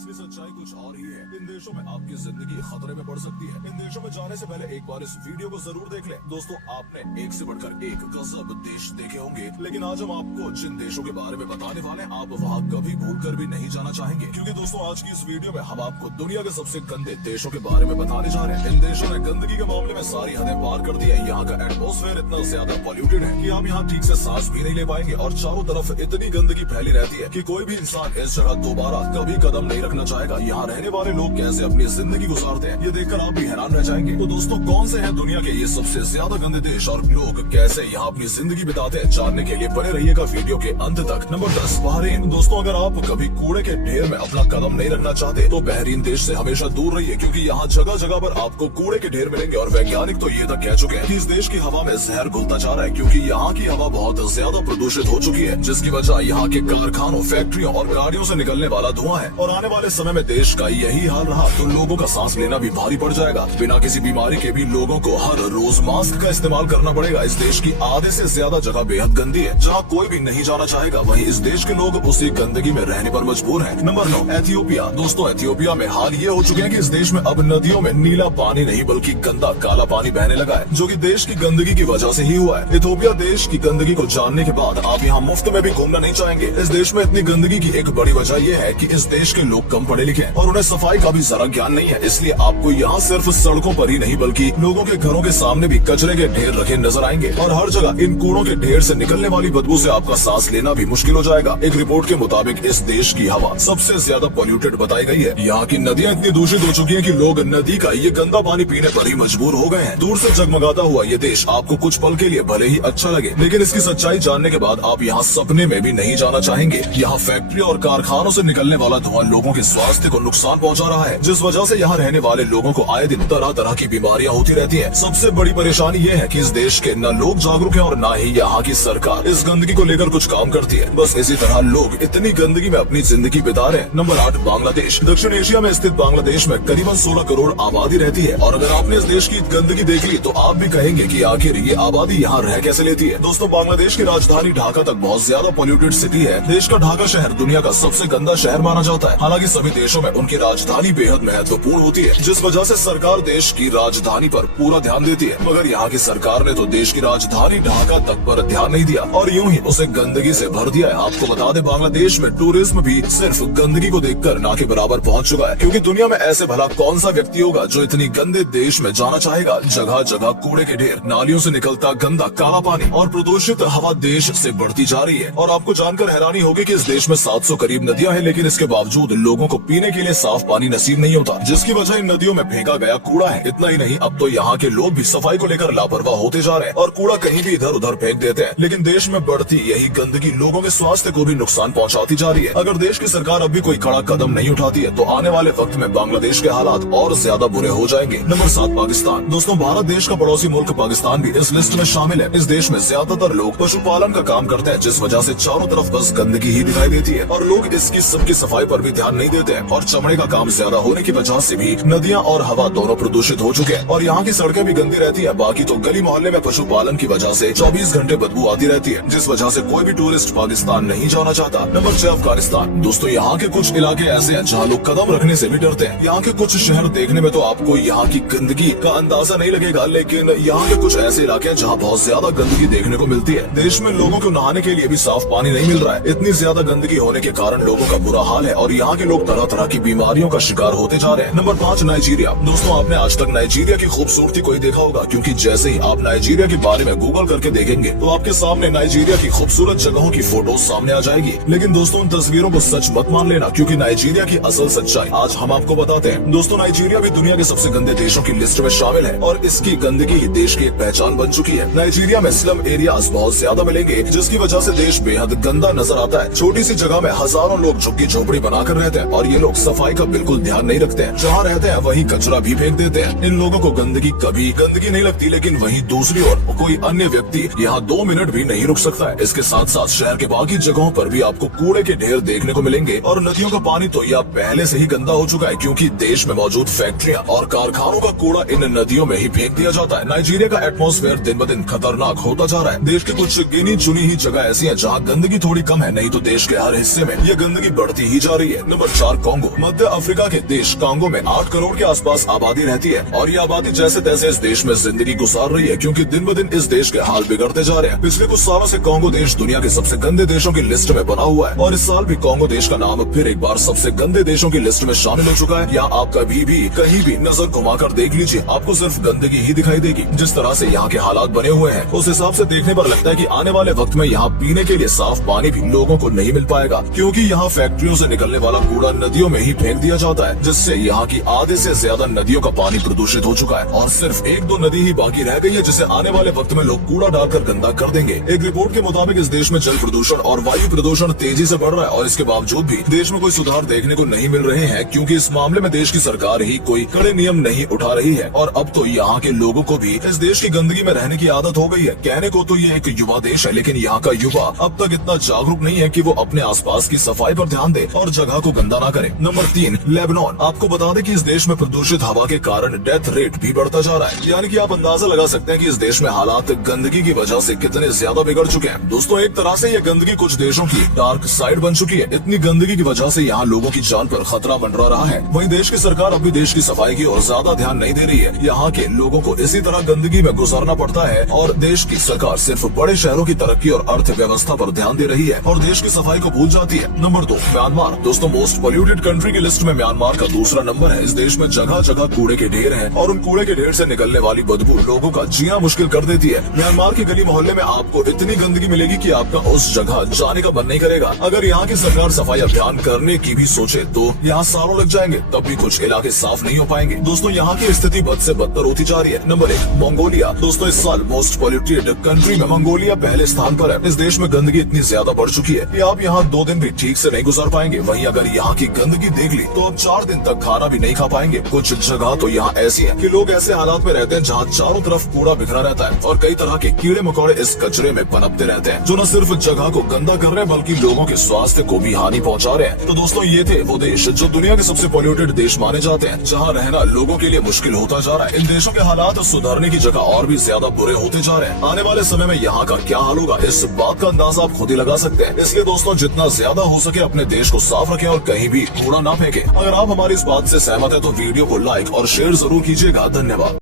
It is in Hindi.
असली सच्चाई कुछ और ही है। इन देशों में आपकी जिंदगी खतरे में पड़ सकती है। इन देशों में जाने से पहले एक बार इस वीडियो को जरूर देख लें। दोस्तों, आपने एक से बढ़कर एक गजब देश देखे होंगे, लेकिन आज हम आपको जिन देशों के बारे में बताने वाले हैं, आप वहाँ कभी भूलकर भी नहीं जाना चाहेंगे। क्योंकि दोस्तों, आज की इस वीडियो में हम आपको दुनिया के सबसे गंदे देशों के बारे में बताने जा रहे हैं। इन देशों ने गंदगी के मामले में सारी हदें पार कर दी है। यहाँ का एटमॉस्फेयर इतना ज्यादा पॉल्यूटेड है कि आप यहाँ ठीक से सांस भी नहीं ले पाएंगे, और चारों तरफ इतनी गंदगी फैली रहती है कि कोई भी इंसान इस जगह दोबारा कभी कदम नहीं रखना चाहेगा। यहाँ रहने वाले लोग कैसे अपनी जिंदगी गुजारते हैं, ये देखकर आप भी हैरान रह जाएंगे। तो दोस्तों, कौन से हैं दुनिया के ये सबसे ज्यादा गंदे देश और लोग कैसे यहाँ अपनी जिंदगी बिताते हैं, जानने के लिए बने रहिएगा वीडियो के अंत तक। Number 10, Bahrain. दोस्तों, अगर आप कभी कूड़े के ढेर में अपना कदम नहीं रखना चाहते तो बहरीन देश से हमेशा दूर रहिए, क्योंकि यहाँ जगह जगह पर आपको कूड़े के ढेर मिलेंगे। और वैज्ञानिक तो ये तक कह चुके हैं कि इस देश की हवा में जहर घुलता जा रहा है, क्योंकि यहाँ की हवा बहुत ज्यादा प्रदूषित हो चुकी है, जिसकी वजह यहाँ के कारखानों, फैक्ट्रियों और गाड़ियों से निकलने वाला धुआं है। और आने वाले समय में देश का यही हाल रहा तो लोगों का सांस लेना भी भारी पड़ जाएगा। बिना किसी बीमारी के भी लोगों को हर रोज मास्क का इस्तेमाल करना पड़ेगा। इस देश की आधे से ज्यादा जगह बेहद गंदी है, जहाँ कोई भी नहीं जाना चाहेगा। वहीं इस देश के लोग उसी गंदगी में रहने पर मजबूर हैं। Number 9, Ethiopia. दोस्तों, एथियोपिया में हाल ये हो चुके हैं कि इस देश में अब नदियों में नीला पानी नहीं बल्कि गंदा काला पानी बहने लगा है, जो कि देश की गंदगी की वजह से ही हुआ है। इथियोपिया देश की गंदगी को जानने के बाद आप यहाँ मुफ्त में भी घूमना नहीं चाहेंगे। इस देश में इतनी गंदगी की एक बड़ी वजह यह है कि इस देश के लोग कम पढ़े लिखे हैं और उन्हें सफाई का भी जरा ज्ञान नहीं है। इसलिए आपको यहाँ सिर्फ सड़कों पर ही नहीं बल्कि लोगों के घरों के सामने भी कचरे के ढेर रखे नजर आएंगे, और हर जगह इन कूड़ों के ढेर से निकलने वाली बदबू से आपका सांस लेना भी मुश्किल हो जाएगा। एक रिपोर्ट के मुताबिक इस देश की हवा सबसे ज्यादा पॉल्यूटेड बताई गई है। यहाँ की नदियाँ इतनी दूषित हो चुकी है कि लोग नदी का ये गंदा पानी पीने पर ही मजबूर हो गए हैं। दूर से जगमगाता हुआ ये देश आपको कुछ पल के लिए भले ही अच्छा लगे, लेकिन इसकी सच्चाई जानने के बाद आप यहाँ सपने में भी नहीं जाना चाहेंगे। यहाँ फैक्ट्री और कारखानों से निकलने वाला धुआं लोगों के स्वास्थ्य को नुकसान पहुँचा रहा है, जिस वजह से यहाँ रहने वाले लोगों को आए दिन तरह तरह की बीमारियां होती रहती हैं। सबसे बड़ी परेशानी ये है कि इस देश के न लोग जागरूक हैं और न ही यहाँ की सरकार इस गंदगी को लेकर कुछ काम करती है। बस इसी तरह लोग इतनी गंदगी में अपनी जिंदगी बिता रहे हैं। नंबर 8, बांग्लादेश। दक्षिण एशिया में स्थित बांग्लादेश में करीबन 16 करोड़ आबादी रहती है, और अगर आपने इस देश की गंदगी देख ली तो आप भी कहेंगे कि आखिर ये आबादी यहाँ रह कैसे लेती है। दोस्तों, बांग्लादेश की राजधानी ढाका तक बहुत ज्यादा पॉल्यूटेड सिटी है। देश का ढाका शहर दुनिया का सबसे गंदा शहर माना जाता है। हालांकि सभी देशों में उनकी राजधानी बेहद महत्वपूर्ण होती है, जिस वजह से सरकार देश की राजधानी पर पूरा ध्यान देती है। मगर यहाँ की सरकार ने तो देश की राजधानी ढाका तक पर ध्यान नहीं दिया और यूं ही उसे गंदगी से भर दिया है। आपको बता दें, बांग्लादेश में टूरिज्म भी सिर्फ गंदगी को देखकर ना के बराबर पहुँच चुका है, क्योंकि दुनिया में ऐसे भला कौन सा व्यक्ति होगा जो इतनी गंदे देश में जाना चाहेगा। जगह जगह कूड़े के ढेर, नालियों से निकलता गंदा काला पानी और प्रदूषित हवा देश से बढ़ती जा रही है। और आपको जानकर हैरानी होगी कि इस देश में 700 करीब नदियां हैं, लेकिन इसके बावजूद लोगों को पीने के लिए साफ पानी नसीब नहीं होता, जिसकी वजह इन नदियों में फेंका गया कूड़ा है। इतना ही नहीं, अब तो यहाँ के लोग भी सफाई को लेकर लापरवाह होते जा रहे हैं और कूड़ा कहीं भी इधर उधर फेंक देते हैं। लेकिन देश में बढ़ती यही गंदगी लोगों के स्वास्थ्य को भी नुकसान पहुँचाती जा रही है। अगर देश की सरकार अब भी कोई कड़ा कदम नहीं उठाती है तो आने वाले वक्त में बांग्लादेश के हालात और ज्यादा बुरे हो जाएंगे। नंबर 7, पाकिस्तान। दोस्तों, भारत देश का पड़ोसी मुल्क पाकिस्तान भी इस लिस्ट में शामिल है। इस देश में ज्यादातर लोग पशुपालन का काम करते हैं, जिस वजह से चारों तरफ बस गंदगी ही दिखाई देती है और लोग इसकी सबकी सफाई पर भी ध्यान नहीं देते हैं। और चमड़े का काम ज्यादा होने की वजह से भी नदियाँ और हवा दोनों प्रदूषित हो चुके हैं और यहाँ की सड़कें भी गंदी रहती है। बाकी तो गली मोहल्ले में पशुपालन की वजह से 24 घंटे बदबू आती रहती है, जिस वजह से कोई भी टूरिस्ट पाकिस्तान नहीं जाना चाहता। नंबर 6, अफगानिस्तान। दोस्तों, यहाँ के कुछ इलाके ऐसे हैं जहाँ लोग कदम रखने से भी डरते हैं। यहाँ के कुछ शहर देखने में तो आपको यहाँ की गंदगी का अंदाजा नहीं लगेगा, लेकिन यहाँ के कुछ ऐसे इलाके हैं जहाँ बहुत ज्यादा गंदगी देखने को मिलती है। देश में लोगों को नहाने के लिए भी साफ पानी नहीं मिल रहा है। इतनी ज्यादा गंदगी होने के कारण लोगों का बुरा हाल है और यहाँ के लोग तरह तरह की बीमारियों का शिकार होते जा रहे हैं। Number 5, Nigeria. दोस्तों, आपने आज तक नाइजीरिया की खूबसूरती को ही देखा होगा, क्योंकि जैसे ही आप नाइजीरिया के बारे में गूगल करके देखेंगे तो आपके सामने नाइजीरिया की खूबसूरत जगहों की फोटोज सामने आ जाएगी। लेकिन दोस्तों, उन तस्वीरों को सच मत मान लेना, क्योंकि नाइजीरिया की असल सच्चाई आज हम आपको बताते हैं। दोस्तों, नाइजीरिया भी दुनिया के सबसे गंदे देशों की लिस्ट में शामिल है और इसकी गंदगी ही देश की एक पहचान बन चुकी है। नाइजीरिया में स्लम एरियाज बहुत ज्यादा मिलेंगे, जिसकी वजह से देश बेहद गंदा नजर आता है। छोटी सी जगह में हजारों लोग झुग्गी झोपड़ी बनाकर रहते हैं और ये लोग सफाई का बिल्कुल ध्यान नहीं रखते हैं। जहाँ रहते हैं वहीं कचरा भी फेंक देते हैं। इन लोगों को गंदगी कभी गंदगी नहीं लगती, लेकिन वहीं दूसरी ओर कोई अन्य व्यक्ति यहाँ 2 मिनट भी नहीं रुक सकता है। इसके साथ साथ शहर के बाकी जगहों पर भी आपको कूड़े के ढेर देखने को मिलेंगे और नदियों का पानी तो यह पहले से ही गंदा हो चुका है, क्योंकि देश में मौजूद फैक्ट्रियाँ और कारखानों का कूड़ा इन नदियों में ही फेंक दिया जाता है। नाइजीरिया का एटमॉस्फेयर दिन ब दिन खतरनाक होता जा रहा है। देश की कुछ गिनी चुनी ही जगह ऐसी है जहाँ गंदगी थोड़ी कम है, नहीं तो देश के हर हिस्से में ये गंदगी बढ़ती ही जा रही है। Number number 4 Congo. मध्य अफ्रीका के देश कांगो में 8 करोड़ के आसपास आबादी रहती है और ये आबादी जैसे तैसे इस देश में जिंदगी गुजार रही है, क्योंकि दिन ब दिन इस देश के हाल बिगड़ते जा रहे हैं। पिछले कुछ सालों से कांगो देश दुनिया के सबसे गंदे देशों की लिस्ट में बना हुआ है और इस साल भी कांगो देश का नाम फिर एक बार सबसे गंदे देशों की लिस्ट में शामिल हो चुका है। यहाँ आप कभी भी कहीं भी नजर घुमाकर देख लीजिए, आपको सिर्फ गंदगी ही दिखाई देगी। जिस तरह से यहाँ के हालात बने हुए हैं उस हिसाब से देखने पर लगता है कि आने वाले वक्त में यहाँ पीने के लिए साफ पानी भी लोगों को नहीं मिल पाएगा, क्योंकि यहाँ फैक्ट्रियों से निकलने वाला कूड़ा नदियों में ही फेंक दिया जाता है, जिससे यहाँ की आधे से ज्यादा नदियों का पानी प्रदूषित हो चुका है और सिर्फ 1-2 नदी ही बाकी रह गई है, जिसे आने वाले वक्त में लोग कूड़ा डालकर गंदा कर देंगे। एक रिपोर्ट के मुताबिक इस देश में जल प्रदूषण और वायु प्रदूषण तेजी से बढ़ रहा है और इसके बावजूद भी देश में कोई सुधार देखने को नहीं मिल रहे हैं, क्योंकि इस मामले में देश की सरकार ही कोई कड़े नियम नहीं उठा रही है। और अब तो यहाँ के लोगों को भी इस देश की गंदगी में रहने की आदत हो गई है। कहने को तो ये एक युवा देश है, लेकिन यहाँ का युवा अब तक इतना जागरूक नहीं है कि वो अपने आसपास की सफाई पर ध्यान दे और जगह को गंदा ना करे। Number 3 Lebanon. आपको बता दें कि इस देश में प्रदूषित हवा के कारण डेथ रेट भी बढ़ता जा रहा है, यानी कि आप अंदाजा लगा सकते हैं कि इस देश में हालात गंदगी की वजह से कितने ज्यादा बिगड़ चुके हैं। दोस्तों, एक तरह से ये गंदगी कुछ देशों की डार्क साइड बन चुकी है। इतनी गंदगी की वजह से यहाँ लोगों की जान पर खतरा मंडरा रहा है। वहीं देश की सरकार अब भी देश की सफाई की ओर ज्यादा ध्यान नहीं दे रही है। यहाँ के लोगों को इसी तरह गंदगी में गुजारना पड़ता है और देश की सरकार सिर्फ बड़े शहरों की तरक्की और अर्थव्यवस्था पर ध्यान दे रही है और देश की सफाई को भूल जाती है। Number 2 Myanmar. दोस्तों, मोस्ट पोल्यूटेड कंट्री की लिस्ट में म्यांमार का दूसरा नंबर है। इस देश में जगह जगह कूड़े के ढेर हैं और उन कूड़े के ढेर से निकलने वाली बदबू लोगों का जीना मुश्किल कर देती है। म्यांमार की गली मोहल्ले में आपको इतनी गंदगी मिलेगी कि आपका उस जगह जाने का मन नहीं करेगा। अगर यहाँ की सरकार सफाई अभियान करने की भी सोचे तो यहाँ सालों लग जाएंगे, तब भी कुछ इलाके साफ नहीं हो पाएंगे। दोस्तों, यहाँ की स्थिति बद से बदतर होती जा रही है। Number 1 Mongolia. दोस्तों, इस साल मोस्ट पोल्यूटेड कंट्री में मंगोलिया पहले स्थान पर है। इस देश में गंदगी इतनी ज्यादा बढ़ चुकी है कि आप यहाँ 2 दिन भी ठीक से नहीं गुजार पाएंगे। वहीं अगर यहाँ की गंदगी देख ली तो आप 4 दिन तक खाना भी नहीं खा पाएंगे। कुछ जगह तो यहाँ ऐसी है कि लोग ऐसे हालात में रहते हैं जहाँ चारों तरफ कूड़ा बिखरा रहता है और कई तरह के कीड़े मकोड़े इस कचरे में पनपते रहते हैं, जो न सिर्फ जगह को गंदा कर रहे हैं बल्कि लोगों के स्वास्थ्य को भी हानि पहुँचा रहे हैं। तो दोस्तों, ये थे वो देश जो दुनिया के सबसे पोल्यूटेड देश माने जाते हैं, जहाँ रहना लोगों के लिए मुश्किल होता जा रहा है। इन देशों के हालात सुधरने की जगह और भी ज्यादा बुरे होते जा रहे हैं। आने वाले समय में यहाँ का क्या हाल होगा, इस बात का अंदाजा आप खुद ही लगा सकते हैं। इसलिए दोस्तों, जितना ज्यादा हो सके अपने देश को साफ रखें और कहीं भी कूड़ा ना फेंकें। अगर आप हमारी इस बात से सहमत है तो वीडियो को लाइक और शेयर जरूर कीजिएगा। धन्यवाद।